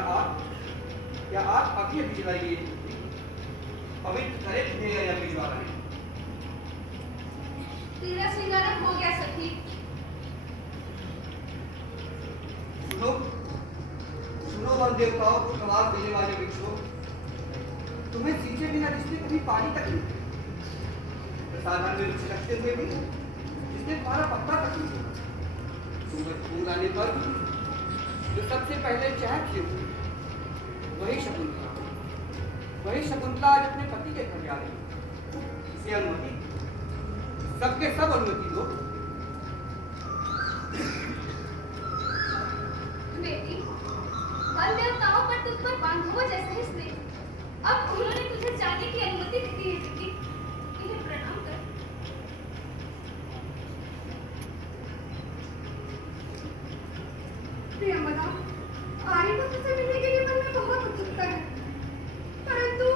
क्या आप अभी अभी चलाई गई पवित्र करे तुझे या भिजवा रहे हैं? तेरा श्रृंगार हो गया सखी। सुनो सुनो वन देवताओं को प्रवास देने वाले वृक्षों, तुम्हें सींचे बिना जिसने कभी पानी तक नहीं दिया, प्रसाधन में रुचि रखते हुए भी जिसने तुम्हारा पत्ता तक नहीं दिया, तुम्हें फूल आने पर जो सबसे पहले चहक थी वही शकुंतला आज अपने पति के घर जा रही है। इसे अनुमति, सबके सब अनुमति दो। बेटी, वन देवताओं पर तुझ पर बांधवों जैसे ही स्नेह, अब उन्होंने तुझे जाने की अनुमति दे दी है बेटी। इन्हें प्रणाम कर। प्रियंवदा, आर्य को तुझसे मिलने के लिए मन में बहुत उत्सुकता है, परंतु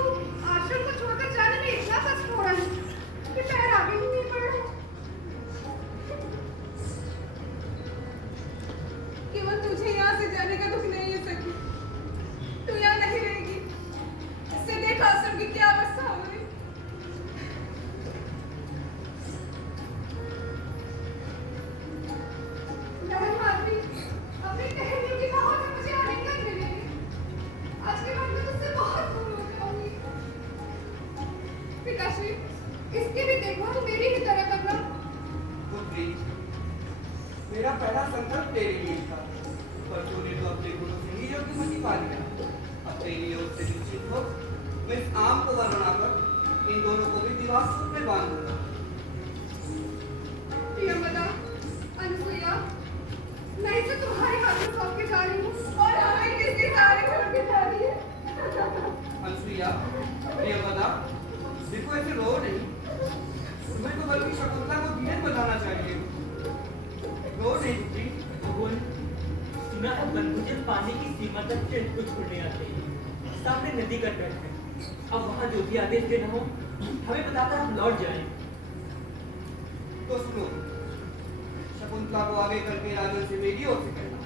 आश्रम को छोड़कर जाने में इतना कष्ट हो रहा है कि पैर आगे ही नहीं बढ़ रहे। केवल तुझे यहाँ से जाने का दुख नहीं है सखी, तू यहाँ नहीं रहेगी। इससे देख आश्रम की क्या अवस्था हो गई। अपने टहलने की बहुत से मुझे आलिंगन मिलेंगे। आज के बाद मैं तुझसे बहुत दूर हो जाऊंगी। पिताश्री, इसकी भी देखभाल मेरी ही तरह करना। पुत्री, मेरा पहला संकल्प तेरे लिए था, पर तूने तो अपने गुणों से ही योग्यमति पा लिया। अब तेरी ओर से निश्चित हो, मैं इस आम को वर्णना कर इन दोनों को भी विवाह सूत्र में बांध दूंगा। प्रियंवदा, अनुसुईया, नहीं तो तुम्हारे हाथ में सौंप के जा रही हूँ और हमें किसके सहारे छोड़ के जा रही है। अनुसुईया, प्रियंवदा, देखो ऐसे रो नहीं, तुम्हें तो बल्कि शकुंतला को धीरे बताना चाहिए। रो नहीं पुत्री। भगवान, सुना है बनभुजन पानी की सीमा तक से को छोड़ने आते हैं। सामने नदी का तट है, अब वहाँ जो भी आदेश देना हो हमें बताकर हम लौट जाएं। तो सुनो, शकुंतला को आगे करके राजन से मेरी ओर से कहना,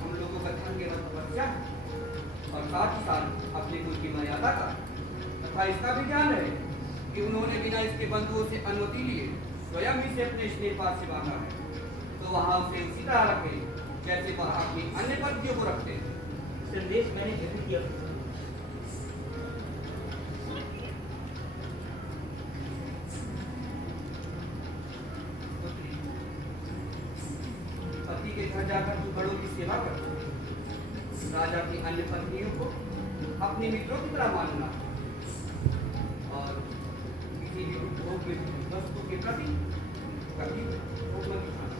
हम लोगों का धन केवल तपस्या और साथ ही साथ अपने कुल की मर्यादा का, तथा इसका भी ध्यान रहे कि उन्होंने बिना इसके बंधुओं से अनुमति लिए स्वयं ही से अपने स्नेह पास से बांधा है, तो वहाँ उसे उसी तरह रखे जैसे वह अपनी अन्य पत्नियों को रखते हैं। संदेश मैंने ग्रहण किया। पति के घर जाकर तू बड़ों की सेवा कर, राजा की अन्य पत्नियों को अपने मित्रों की तरह मानना और किसी भी उपभोग वस्तु के प्रति कभी भोग मत दिखाना।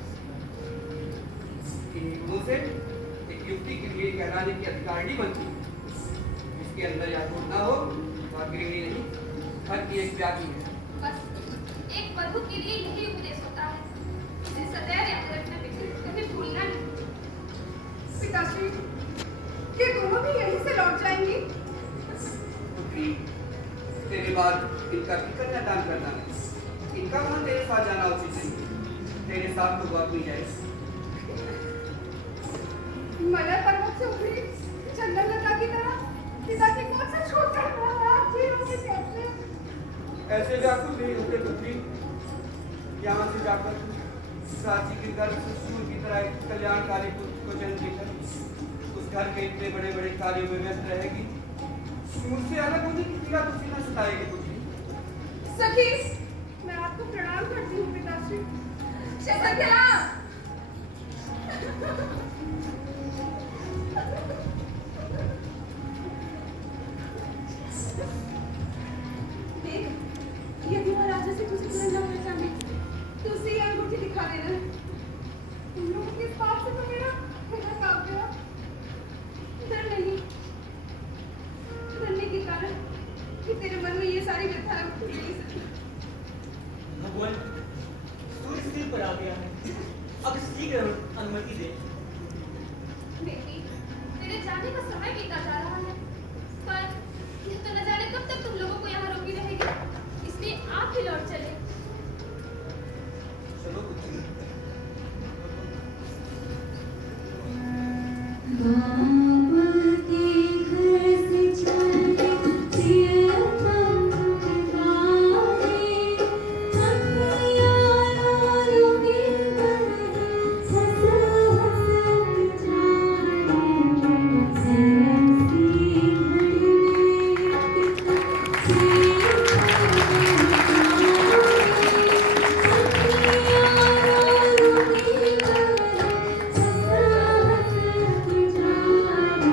इन गुणों से एक युक्ति के लिए कहलाने की अधिकारिणी बनती है, जिसके अंदर या गुण न हो वह गृहिणी नहीं, घर की एक व्याधि है। बस एक वधू के लिए यही उपदेश होता है, इसे सदैव याद रखना बेटी, कभी भूलना नहीं। पिताश्री, ये दोनों भी यहीं से लौट जाएंगी? पुत्री, तेरे बाद इनका भी कन्यादान करना है, इनका वहाँ तेरे साथ जाना उचित नहीं, तेरे साथ तो वह अपनी जाए। मलय पर्वत से उभरी चंदन लता की तरह पिता की गोद से छूटकर आप जीरोगे कैसे? ऐसे व्याकुल नहीं होते पुत्री, यहाँ से जाकर साची के घर से सूर्य की तरह एक कल्याणकारी पुत्र को जन्म देकर उस घर के इतने बड़े बड़े कार्यों में व्यस्त रहेगी, मुझसे अलग होने की पीड़ा तुझे न सताएगी पुत्री। सखी, मैं आपको प्रणाम करती हूँ पिताश्री। शकुंतला, देख, यदि महाराजा से तुझे तुरंत जाना चाहे तो उसे ये अंगूठी दिखा देना। तुम लोगों के इस बात से तो मेरा हृदय कांप गया। डर नहीं, डरने के कारण कि तेरे मन में ये सारी व्यथा नहीं सकी। भगवान, सूर्य सिर पर आ गया है, अब शीघ्र अनुमति दे। बेटी, तेरे जाने का समय बीता जा रहा है, पर यह तो न जाने कब तक तुम लोगों को यहाँ रोकी रहेगी, इसलिए आप ही लौट चले। चलो पुत्री। हाँ